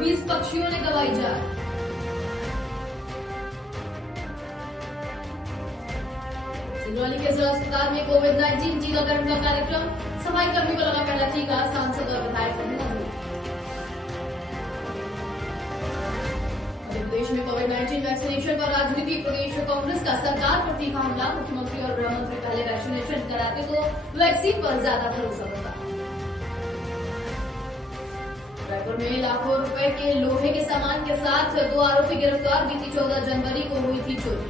20 पक्षियों ने गंवाई जान। सिंगरौली के जिला अस्पताल में कोविड-19 टीकाकरण का कार्यक्रम, सफाई कर्मी को लगा पहला टीका, सांसद और विधायक बने मौजूद। प्रदेश में कोविड-19 वैक्सीनेशन पर राजनीति, प्रदेश कांग्रेस का सरकार पर तीखा हमला, मुख्यमंत्री और गृह मंत्री पहले वैक्सीनेशन कराते तो वैक्सीन पर ज्यादा भरोसा होता। रायपुर में लाखों रुपए के लोहे के सामान के साथ 2 आरोपी गिरफ्तार, बीती 14 जनवरी को हुई थी चोरी।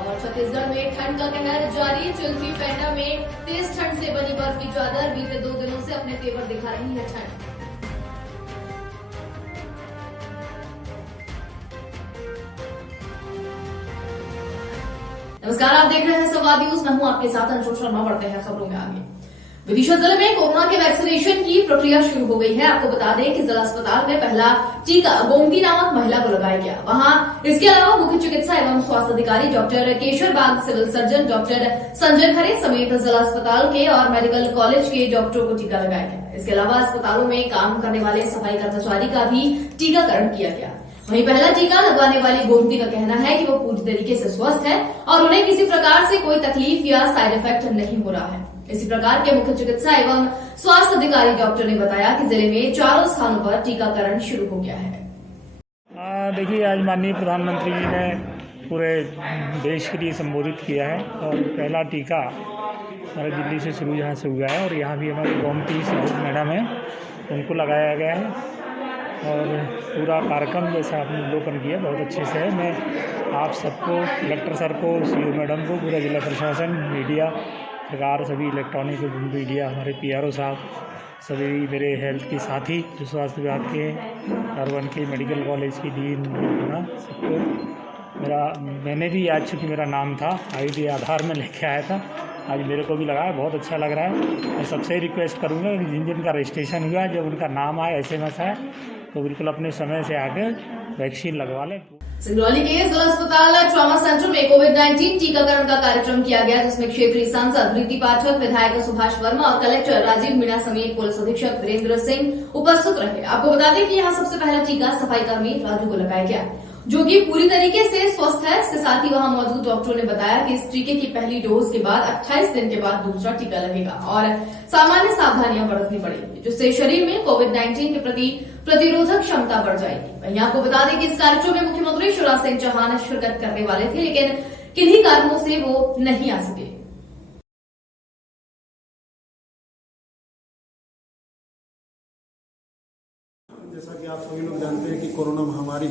और छत्तीसगढ़ में ठंड का कहर जारी, चिल्फी पैना में तेज ठंड से बनी बर्फ की चादर, बीते 2 दिनों से अपने तेवर दिखा रही है ठंड। नमस्कार, आप देख रहे हैं संवाद न्यूज। मैं हूं आपके साथ अंशु शर्मा। बढ़ते हैं खबरों में आगे। विदिशा जिले में कोरोना के वैक्सीनेशन की प्रक्रिया शुरू हो गई है। आपको बता दें कि जिला अस्पताल में पहला टीका गोमती नामक महिला को लगाया गया। वहां इसके अलावा मुख्य चिकित्सा एवं स्वास्थ्य अधिकारी डॉक्टर केशर बाग, सिविल सर्जन डॉक्टर संजय खरे समेत जिला अस्पताल के और मेडिकल कॉलेज के डॉक्टरों को टीका लगाया गया। इसके अलावा अस्पतालों में काम करने वाले सफाई कर्मचारी का भी टीकाकरण किया गया। वहीं पहला टीका लगवाने वाली गोमती का कहना है कि वो पूरी तरीके से स्वस्थ है और उन्हें किसी प्रकार से कोई तकलीफ या साइड इफेक्ट नहीं हो रहा है। इसी प्रकार के मुख्य चिकित्सा एवं स्वास्थ्य अधिकारी डॉक्टर ने बताया कि जिले में 4 स्थानों पर टीकाकरण शुरू हो गया है। देखिए, आज माननीय प्रधानमंत्री जी ने पूरे देश के लिए संबोधित किया है और पहला टीका हमारे दिल्ली से शुरू यहाँ से हुआ है और यहाँ भी हमारे गोमती मैडम है, उनको लगाया गया है और पूरा कार्यक्रम जैसा आपने अवलोकन किया बहुत अच्छे से है। मैं आप सबको, कलेक्टर सर को, सीओ मैडम को, पूरा जिला प्रशासन, मीडिया, सरकार, सभी इलेक्ट्रॉनिक मीडिया, हमारे पीआरओ साहब, सभी मेरे हेल्थ के साथी जो स्वास्थ्य विभाग के, अर्बन के, मेडिकल कॉलेज की डीन, सबको मैंने भी आज, चूँकि मेरा नाम था आईडी आधार में लेके आया था, आज मेरे को भी लगा है, बहुत अच्छा लग रहा है। मैं सबसे रिक्वेस्ट करूँगा कि जिन जिन का रजिस्ट्रेशन हुआ है, जब उनका नाम आए, SMS आए, तो बिल्कुल अपने समय से आके वैक्सीन लगवा लें। सिंगरौली के जिला अस्पताल ट्रॉमा सेंटर में कोविड-19 टीकाकरण का कार्यक्रम किया गया, जिसमें क्षेत्रीय सांसद प्रीति पाठक, विधायक सुभाष वर्मा और कलेक्टर राजीव मीणा समेत पुलिस अधीक्षक वीरेंद्र सिंह उपस्थित रहे। आपको बता दें कि यहाँ सबसे पहला टीका सफाई कर्मी राजू को लगाया गया, जो कि पूरी तरीके से स्वस्थ है। इसके साथ ही वहां मौजूद डॉक्टरों ने बताया कि इस टीके की पहली डोज के बाद 28 दिन के बाद दूसरा टीका लगेगा और सामान्य सावधानियां बरतनी पड़ेगी, जिससे शरीर में कोविड-19 के प्रति प्रतिरोधक क्षमता बढ़ जाएगी। वहीं आपको बता दें कि इस कार्यक्रम में मुख्यमंत्री शिवराज सिंह चौहान शिरकत करने वाले थे, लेकिन किन्हीं कारणों से वो नहीं आ सके। जैसा कि आप सभी लोग जानते हैं कि कोरोना महामारी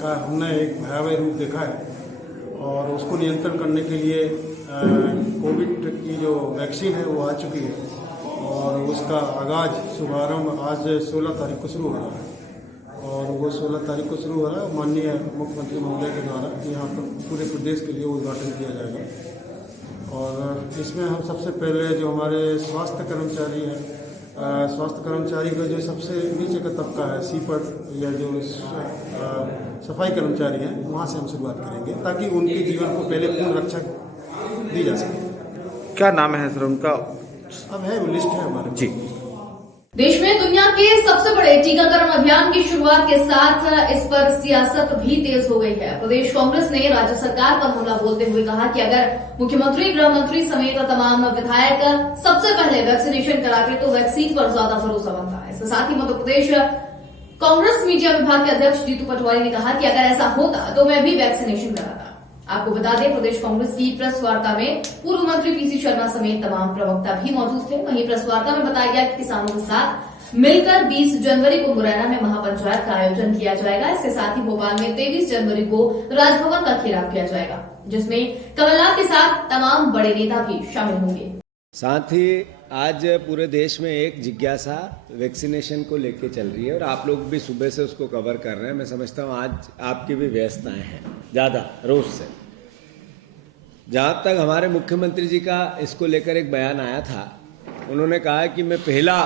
का हमने एक भयावह रूप देखा है और उसको नियंत्रण करने के लिए कोविड की जो वैक्सीन है वो आ चुकी है और उसका आगाज शुभारंभ आज 16 तारीख को शुरू हो रहा है और वो 16 तारीख को शुरू हो रहा है। माननीय मुख्यमंत्री महोदय के द्वारा यहाँ पर पूरे प्रदेश के लिए उद्घाटन किया जाएगा और इसमें हम सबसे पहले जो हमारे स्वास्थ्य कर्मचारी हैं, स्वास्थ्य कर्मचारी का जो सबसे नीचे का तबका है, सीपट या जो सफाई कर्मचारी हैं, वहाँ से हम शुरुआत करेंगे ताकि उनके जीवन को पहले पूर्ण रक्षा दी जा सके। क्या नाम है सर उनका? अब है लिस्ट है हमारे जी। देश में दुनिया के सबसे बड़े टीकाकरण अभियान की शुरुआत के साथ इस पर सियासत भी तेज हो गई है। प्रदेश कांग्रेस ने राज्य सरकार पर हमला बोलते हुए कहा कि अगर मुख्यमंत्री, गृह मंत्री समेत तमाम विधायक सबसे पहले वैक्सीनेशन कराते तो वैक्सीन पर ज्यादा भरोसा बनता है। इसके साथ ही मध्य प्रदेश कांग्रेस मीडिया विभाग के अध्यक्ष जीतू पटवारी ने कहा कि अगर ऐसा होता तो मैं भी वैक्सीनेशन कराता। आपको बता दें, प्रदेश कांग्रेस की प्रेस वार्ता में पूर्व मंत्री पीसी शर्मा समेत तमाम प्रवक्ता भी मौजूद थे। वहीं प्रेस वार्ता में बताया गया कि किसानों के साथ मिलकर 20 जनवरी को मुरैना में महापंचायत का आयोजन किया जाएगा। इसके साथ ही भोपाल में 23 जनवरी को राजभवन का घेराव किया जाएगा, जिसमें कमलनाथ के साथ तमाम बड़े नेता भी शामिल होंगे। साथ ही आज पूरे देश में एक जिज्ञासा वैक्सीनेशन को लेके चल रही है और आप लोग भी सुबह से उसको कवर कर रहे हैं। मैं समझता हूँ आज आपकी भी व्यस्तताएं हैं ज़्यादा रोज से। जहाँ तक हमारे मुख्यमंत्री जी का इसको लेकर एक बयान आया था, उन्होंने कहा कि मैं पहला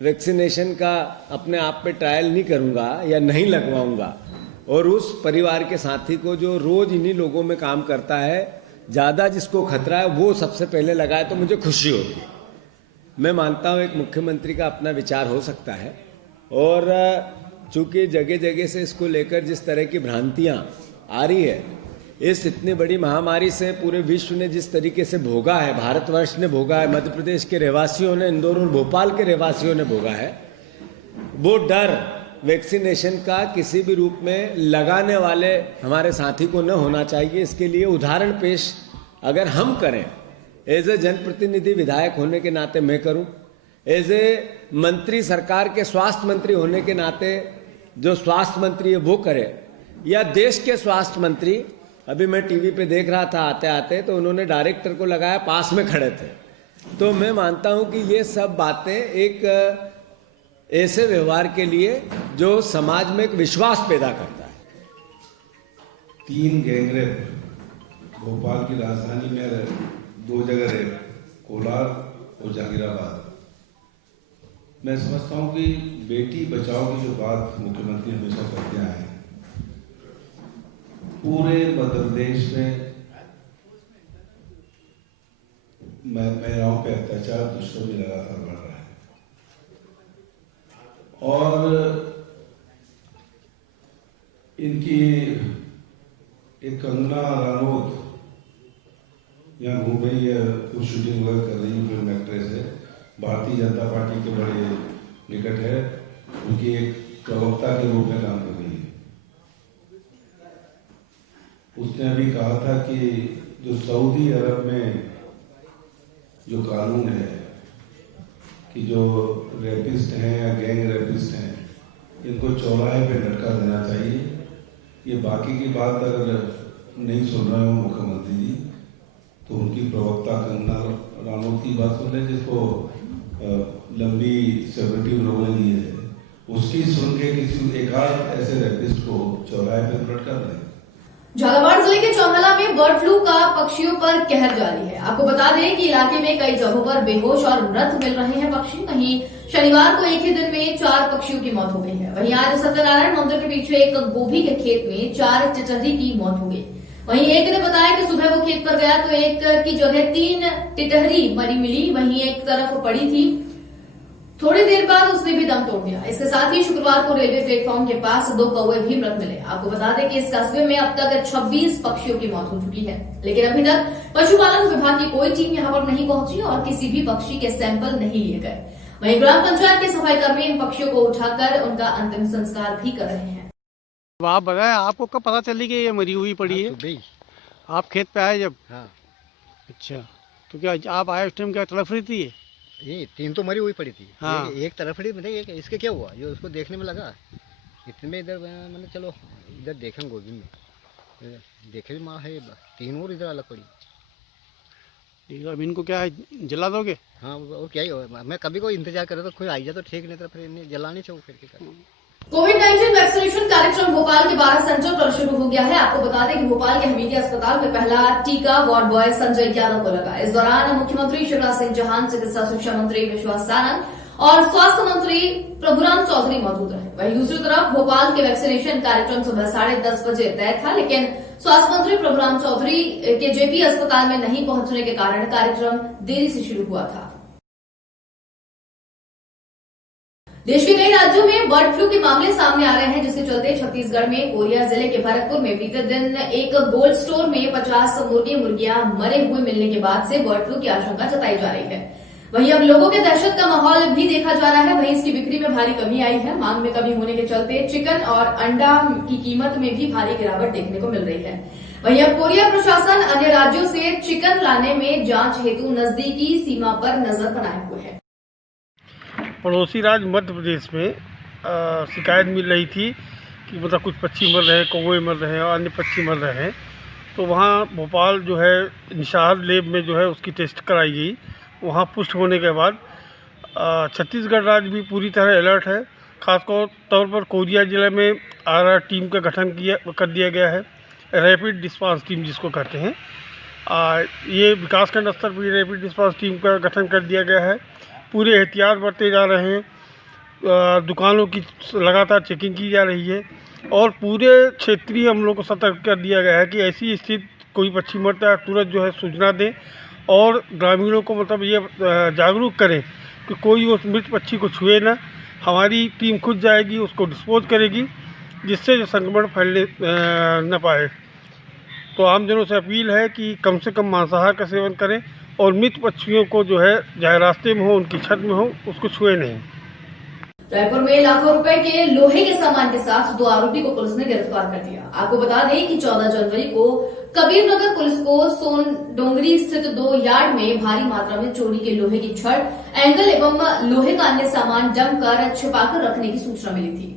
वैक्सीनेशन का अपने आप पे ट्रायल नहीं करूँगा या नहीं लगवाऊँगा और उस परिवार के साथी को जो रोज इन्हीं लोगों में काम करता है, ज़्यादा जिसको खतरा है वो सबसे पहले लगाए तो मुझे खुशी होगी। मैं मानता हूँ एक मुख्यमंत्री का अपना विचार हो सकता है, और चूंकि जगह जगह से इसको लेकर जिस तरह की भ्रांतियाँ आ रही है, इस इतनी बड़ी महामारी से पूरे विश्व ने जिस तरीके से भोगा है, भारतवर्ष ने भोगा है, मध्य प्रदेश के रहवासियों ने, इंदौर और भोपाल के रहवासियों ने भोगा है, वो डर वैक्सीनेशन का किसी भी रूप में लगाने वाले हमारे साथी को न होना चाहिए। इसके लिए उदाहरण पेश अगर हम करें, एज ए जनप्रतिनिधि विधायक होने के नाते मैं करूं, एज ए मंत्री सरकार के स्वास्थ्य मंत्री होने के नाते जो स्वास्थ्य मंत्री है वो करे, या देश के स्वास्थ्य मंत्री, अभी मैं टीवी पे देख रहा था आते आते, तो उन्होंने डायरेक्टर को लगाया, पास में खड़े थे। तो मैं मानता हूं कि ये सब बातें एक ऐसे व्यवहार के लिए जो समाज में एक विश्वास पैदा करता है। 3 गैंगरेप भोपाल की राजधानी में, 2 जगह रेप, कोलार और जहांगीराबाद। मैं समझता हूं कि बेटी बचाओ की जो बात मुख्यमंत्री हमेशा करते आए हैं, पूरे मध्य प्रदेश में महिलाओं पे अत्याचार, दुष्कर्म लगातार बढ़ रहा है। और इनकी एक कंगना रनौत यहाँ घूम रही है, कुछ शूटिंग वगैरह कर रही है, फिल्म एक्ट्रेस है, भारतीय जनता पार्टी के बड़े निकट है, उनकी एक प्रवक्ता के रूप में काम कर रही है। उसने अभी कहा था कि जो सऊदी अरब में जो कानून है कि जो रेपिस्ट हैं या गैंग रेपिस्ट हैं, इनको चौराहे पे लटका देना चाहिए। ये बाकी की बात अगर नहीं सुन रहे हो मुख्यमंत्री जी, तो उनकी प्रवक्ता कंगना रनौत की बात सुन लें, जिसको लंबी सेलिब्रिटी लोगों ने दी है, उसकी सुन के किसी एक आध ऐसे रेपिस्ट को चौराहे पे लटका दें। झालावाड़ जिले के चौमहला में बर्ड फ्लू का पक्षियों पर कहर जारी है। आपको बता दें कि इलाके में कई जगहों पर बेहोश और मृत मिल रहे हैं पक्षी। वहीं शनिवार को एक ही दिन में 4 पक्षियों की मौत हो गई है। वहीं आज सत्यनारायण मंदिर के पीछे एक गोभी के खेत में 4 टिटहरी की मौत हो गई। वहीं एक ने बताया कि सुबह वो खेत पर गया तो एक की जगह 3 टिटहरी मरी मिली, वहीं एक तरफ पड़ी थी। थोड़ी देर बाद उसने भी दम तोड़ दिया। इसके साथ ही शुक्रवार को रेलवे प्लेटफॉर्म के पास 2 कौवे भी मृत मिले। आपको बता दें कि इस कस्बे में अब तक 26 पक्षियों की मौत हो चुकी है, लेकिन अभी तक पशुपालन विभाग की कोई टीम यहां पर नहीं पहुंची और किसी भी पक्षी के सैंपल नहीं लिए गए। वहीं ग्राम पंचायत के सफाई कर्मी इन पक्षियों को उठाकर उनका अंतिम संस्कार भी कर रहे हैं। आप बताएं, आपको कब पता चली कि ये मरी हुई पड़ी है? आप खेत पे आए जब? हाँ। अच्छा, तो क्या आप आए उस टाइम क्या तड़फ रही थी? ये 3 तो मरी हुई पड़ी थी। हाँ। एक तरफ ही मतलब इसके क्या हुआ, जो उसको देखने में लगा, इतने में इधर मैंने चलो इधर देखें गोभी में, देखे भी माँ है, 3 और इधर अलग पड़ी। अब इनको क्या है, जला दोगे? हाँ, वो क्या ही हो, मैं कभी कोई इंतजार कर रहा था, कोई आई जाए तो ठीक, नहीं तो फिर जलानी चाहिए फिर के। कोविड-19 वैक्सीनेशन कार्यक्रम भोपाल के 12 सेंटर पर शुरू हो गया है। आपको बता दें कि भोपाल के हमीदिया अस्पताल में पहला टीका वार्ड बॉय संजय यादव को लगा। इस दौरान मुख्यमंत्री शिवराज सिंह चौहान, चिकित्सा शिक्षा मंत्री विश्वास सानंद और स्वास्थ्य मंत्री प्रभुराम चौधरी मौजूद रहे। वहीं दूसरी तरफ भोपाल के वैक्सीनेशन कार्यक्रम सुबह 10:30 बजे तय था, लेकिन स्वास्थ्य मंत्री प्रभुराम चौधरी के जेपी अस्पताल में नहीं पहुंचने के कारण कार्यक्रम देरी से शुरू हुआ था। देश के कई राज्यों में बर्ड फ्लू के मामले सामने आ रहे हैं, जिसके चलते छत्तीसगढ़ में कोरिया जिले के भरतपुर में बीते दिन एक गोल्ड स्टोर में 50 मुर्गियां मरे हुए मिलने के बाद से बर्ड फ्लू की आशंका जताई जा रही है। वहीं अब लोगों के दहशत का माहौल भी देखा जा रहा है। वहीं इसकी बिक्री में भारी कमी आई है। मांग में कमी होने के चलते चिकन और अंडा की कीमत में भी भारी गिरावट देखने को मिल रही है। वहीं अब कोरिया प्रशासन अन्य राज्यों से चिकन लाने में जांच हेतु नजदीकी सीमा पर नजर बनाए हुए है। पड़ोसी राज्य मध्य प्रदेश में शिकायत मिल रही थी कि मतलब कुछ पक्षी मर रहे हैं, कौवे मर रहे हैं और अन्य पक्षी मर रहे हैं। तो वहाँ भोपाल जो है निषाद लैब में जो है उसकी टेस्ट कराई गई। वहाँ पुष्ट होने के बाद छत्तीसगढ़ राज्य भी पूरी तरह अलर्ट है। खासतौर पर कोरिया जिले में आरआर टीम का गठन कर दिया गया है, रैपिड रिस्पांस टीम जिसको कहते हैं। ये विकासखंड स्तर पर रैपिड रिस्पांस टीम का गठन कर दिया गया है। पूरे एहतियात बरते जा रहे हैं। दुकानों की लगातार चेकिंग की जा रही है और पूरे क्षेत्रीय हमलों को सतर्क कर दिया गया है कि ऐसी स्थिति कोई पक्षी मरता है तुरंत जो है सूचना दें और ग्रामीणों को मतलब ये जागरूक करें कि कोई उस मृत पक्षी को छुए ना। हमारी टीम खुद जाएगी, उसको डिस्पोज करेगी, जिससे जो संक्रमण फैलने न पाए। तो आमजनों से अपील है कि कम से कम मांसाहार का सेवन करें और मृत पक्षियों को जो है, चाहे रास्ते में हो, उनकी छत में हो, उसको छुए नहीं। रायपुर में लाखों रुपए के लोहे के सामान के साथ 2 आरोपी को पुलिस ने गिरफ्तार कर लिया। आपको बता दें कि 14 जनवरी को कबीरनगर पुलिस को सोन डोंगरी स्थित 2 यार्ड में भारी मात्रा में चोरी के लोहे की छड़, एंगल एवं लोहे का अन्य सामान जमकर छिपाकर रखने की सूचना मिली थी।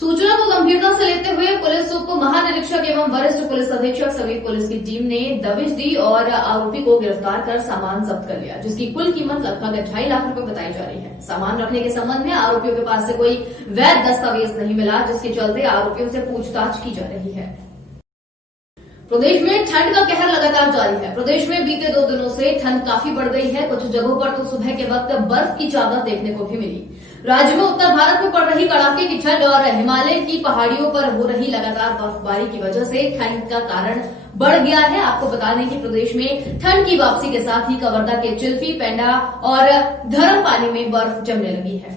सूचना को गंभीरता से लेते हुए पुलिस उप महानिरीक्षक एवं वरिष्ठ पुलिस अधीक्षक समेत पुलिस की टीम ने दबिश दी और आरोपी को गिरफ्तार कर सामान जब्त कर लिया, जिसकी कुल कीमत लगभग 2.5 लाख रुपए बताई जा रही है। सामान रखने के संबंध में आरोपियों के पास से कोई वैध दस्तावेज नहीं मिला, जिसके चलते आरोपियों से पूछताछ की जा रही है। प्रदेश में ठंड का कहर लगातार जारी है। प्रदेश में बीते 2 दिनों से ठंड काफी बढ़ गई है। कुछ जगहों पर तो सुबह के वक्त बर्फ की चादर देखने को भी मिली। राज्य में उत्तर भारत में पड़ रही कड़ाके की ठंड और हिमालय की पहाड़ियों पर हो रही लगातार बर्फबारी की वजह से ठंड का कारण बढ़ गया है। आपको बता दें कि प्रदेश में ठंड की वापसी के साथ ही कवर्धा के चिल्फी, पेंडा और धर्म पानी में बर्फ जमने लगी है।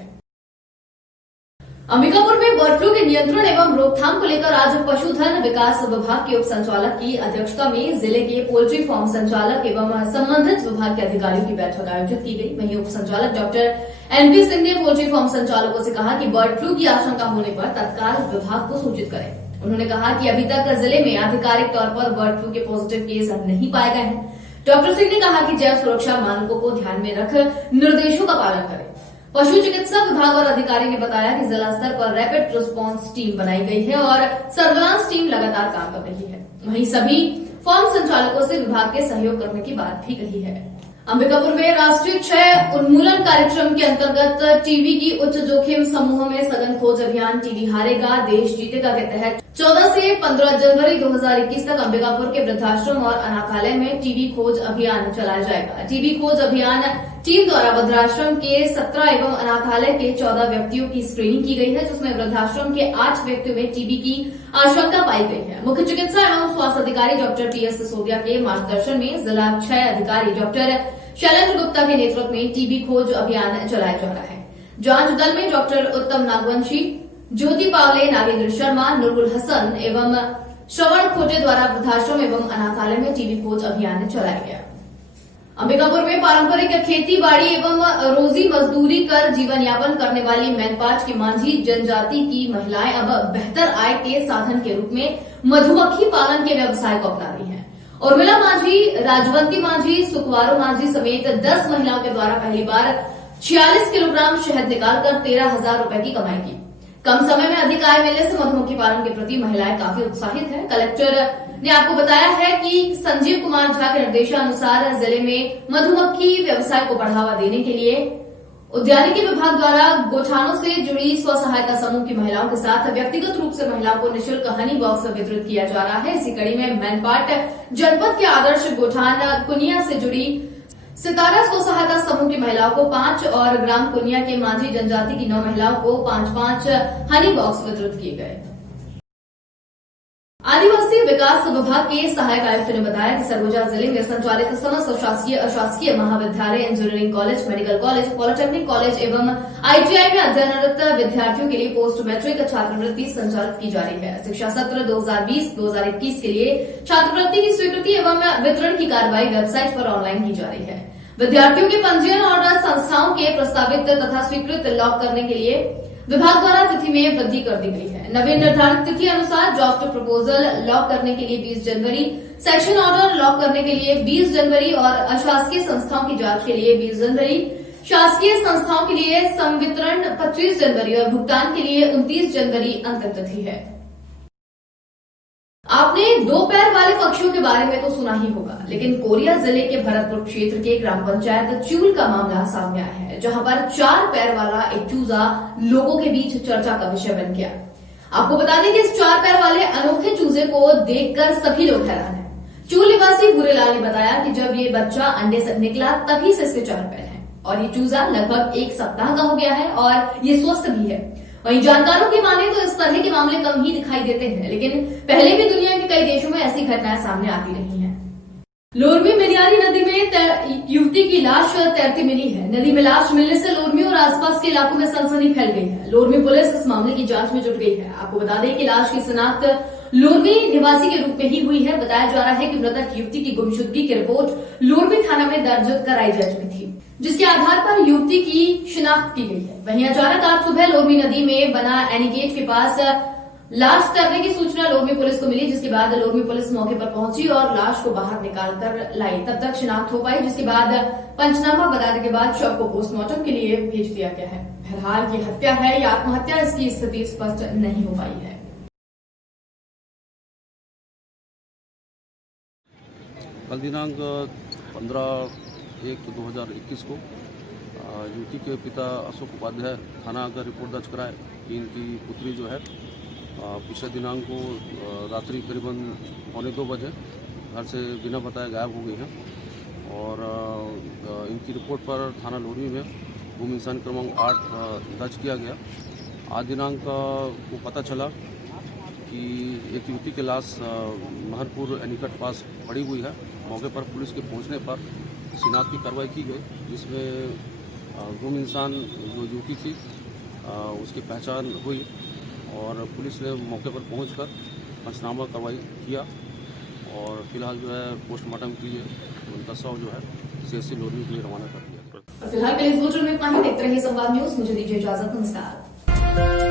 अंबिकापुर में बर्ड फ्लू के नियंत्रण एवं रोकथाम को लेकर आज पशुधन विकास विभाग के उप संचालक की अध्यक्षता में जिले के पोल्ट्री फार्म संचालक एवं संबंधित विभाग के अधिकारियों की बैठक आयोजित की गई। वहीं उप संचालक डॉक्टर एनपी सिंह ने पोल्ट्री फार्म संचालकों से कहा कि बर्ड फ्लू की आशंका होने पर तत्काल विभाग को सूचित करें। उन्होंने कहा कि अभी तक जिले में आधिकारिक तौर पर बर्ड फ्लू के पॉजिटिव केस नहीं पाए गए हैं। डॉक्टर सिंह ने कहा कि जैव सुरक्षा मानकों को ध्यान में रख निर्देशों का पालन करें। पशु चिकित्सा विभाग और अधिकारी ने बताया कि जिला स्तर पर रैपिड रिस्पांस टीम बनाई गई है और सर्विलांस टीम लगातार काम कर रही है। वहीं सभी फार्म संचालकों से विभाग के सहयोग करने की बात भी कही है। अंबिकापुर में राष्ट्रीय क्षय उन्मूलन कार्यक्रम के अंतर्गत टीबी की उच्च जोखिम समूह में सघन खोज अभियान टीबी हारेगा देश जीतेगा के तहत 14 से 15 जनवरी 2021 तक अंबिकापुर के वृद्धाश्रम और अनाथालय में टीबी खोज अभियान चलाया जाएगा। टीबी खोज अभियान टीम द्वारा वृद्धाश्रम के 17 एवं अनाथालय के 14 व्यक्तियों की स्क्रीनिंग की गई है, जिसमें वृद्धाश्रम के 8 व्यक्तियों में टीबी की आशंका पाई गई है। मुख्य चिकित्सा एवं स्वास्थ्य अधिकारी डॉक्टर टीएस सिसोदिया के मार्गदर्शन में जिला क्षय अधिकारी डॉक्टर शैलेंद्र गुप्ता के नेतृत्व में टीबी खोज अभियान चलाया जा रहा है। जांच दल में डॉक्टर उत्तम नागवंशी, ज्योति पावले, नागेंद्र शर्मा, नुरुल हसन एवं श्रवण खोटे द्वारा वृद्धाश्रम एवं अनाथालय में टीबी खोज अभियान चलाया गया। अंबिकापुर में पारंपरिक खेती बाड़ी एवं रोजी मजदूरी कर जीवन यापन करने वाली मैनपाट की मांझी जनजाति की महिलाएं अब बेहतर आय के साधन के रूप में मधुमक्खी पालन के व्यवसाय को अपना रही हैं। उर्मिला मांझी, राजवंती मांझी, सुखवारो मांझी समेत 10 महिलाओं के द्वारा पहली बार 46 किलोग्राम शहद निकालकर 13,000 रुपए की कमाई की। कम समय में अधिक आय मिलने से मधुमक्खी पालन के प्रति महिलाएं काफी उत्साहित हैं। कलेक्टर ने आपको बताया है कि संजीव कुमार झा के निर्देशानुसार जिले में मधुमक्खी व्यवसाय को बढ़ावा देने के लिए उद्यानिकी विभाग द्वारा गोठानों से जुड़ी स्व सहायता समूह की महिलाओं के साथ व्यक्तिगत रूप से महिलाओं को निःशुल्क हनी बॉक्स वितरित किया जा रहा है। इसी कड़ी में मैनपाट जनपद के आदर्श गोठान कुनिया से जुड़ी सितारा स्व सहायता समूह की महिलाओं को 5 और ग्राम कुनिया के मांझी जनजाति की 9 महिलाओं को 5-5 हनी बॉक्स वितरित किए गए। आदिवासी विकास विभाग के सहायक आयुक्त ने बताया कि सरगुजा जिले में संचालित समस्त शासकीय अशासकीय महाविद्यालय, engineering college, medical college, polytechnic college एवं आईटीआई में अध्ययनरत विद्यार्थियों के लिए पोस्ट मैट्रिक छात्रवृत्ति संचालित की जा रही है। शिक्षा सत्र 2020-2021 के लिए छात्रवृत्ति की स्वीकृति एवं वितरण की कार्रवाई वेबसाइट पर ऑनलाइन की जा रही है। विद्यार्थियों के पंजीयन और संस्थाओं के प्रस्तावित तथा स्वीकृत लॉक करने के लिए विभाग द्वारा तिथि में वृद्धि कर दी गई है। नवीन निर्धारित तिथि अनुसार ड्राफ्ट प्रपोजल लॉक करने के लिए 20 जनवरी, सेक्शन ऑर्डर लॉक करने के लिए 20 जनवरी और अशासकीय संस्थाओं की जांच के लिए 20 जनवरी, शासकीय संस्थाओं के लिए संवितरण 25 जनवरी और भुगतान के लिए 29 जनवरी अंतिम तिथि है। आपने 2 पैर वाले पक्षियों के बारे में तो सुना ही होगा, लेकिन कोरिया जिले के भरतपुर क्षेत्र के ग्राम पंचायत चूल का मामला सामने आया है, जहां पर 4 पैर वाला एक चूजा लोगों के बीच चर्चा का विषय बन गया। आपको बता दें कि इस 4 पैर वाले अनोखे चूजे को देखकर सभी लोग हैरान हैं। चूल निवासी भूरेलाल ने बताया कि जब ये बच्चा अंडे से निकला तभी से इसके 4 पैर हैं और ये चूजा लगभग 1 सप्ताह का हो गया है और ये स्वस्थ भी है। वहीं जानकारों की माने तो इस तरह के मामले कम ही दिखाई देते हैं, लेकिन पहले भी दुनिया के कई देशों में ऐसी घटनाएं सामने आती रही हैं। लोरमी मिलियारी नदी में युवती की लाश तैरती मिली है। नदी में लाश मिलने से लोरमी और आसपास के इलाकों में सनसनी फैल गई है। लोरमी पुलिस इस मामले की जांच में जुट गई है। आपको बता दें कि लाश की शिनाख्त लोरमी निवासी के रूप में ही हुई है। बताया जा रहा है कि मृतक युवती की गुमशुदगी की रिपोर्ट लोरमी थाना में दर्ज कराई जा चुकी थी, जिसके आधार पर युवती की शिनाख्त की गई है। वहीं अचानक आज सुबह लोरमी नदी में बना एनीगेट के पास लाश तैरने की सूचना लोरमी पुलिस को मिली, जिसके बाद लोरमी पुलिस मौके पर पहुंची और लाश को बाहर निकालकर लाई। तब तक शिनाख्त हो पाई, जिसके बाद पंचनामा बनाने के बाद शव को पोस्टमार्टम के लिए भेज दिया गया है। बहरहाल ये हत्या है या आत्महत्या, इसकी स्थिति स्पष्ट नहीं हो पाई है। कल दिनांक 15/1/2021 को युवती के पिता अशोक उपाध्याय थाना आकर रिपोर्ट दर्ज कराए कि इनकी पुत्री जो है पिछले दिनांक को रात्रि करीबन 1:45 बजे घर से बिना बताए गायब हो गई हैं और इनकी रिपोर्ट पर थाना लोरमी में गुम इंसान क्रमांक 8 दर्ज किया गया। आज दिनांक को पता चला कि एक युवती की लाश महरपुर एनीकट पास पड़ी हुई है। मौके पर पुलिस के पहुंचने पर शिनाख्त की कार्रवाई की गई, जिसमें गुम इंसान जो युवती थी उसकी पहचान हुई और पुलिस ने मौके पर पहुंचकर पंचनामा कार्रवाई किया और फिलहाल जो है पोस्टमार्टम के लिए उनका शव जो है सीएससी लोरमी के लिए रवाना कर दिया। फिलहाल के लिए इस बुलेटिन में इतना ही। देखते रहिए संवाद न्यूज। मुझे दीजिए इजाजत। नमस्कार।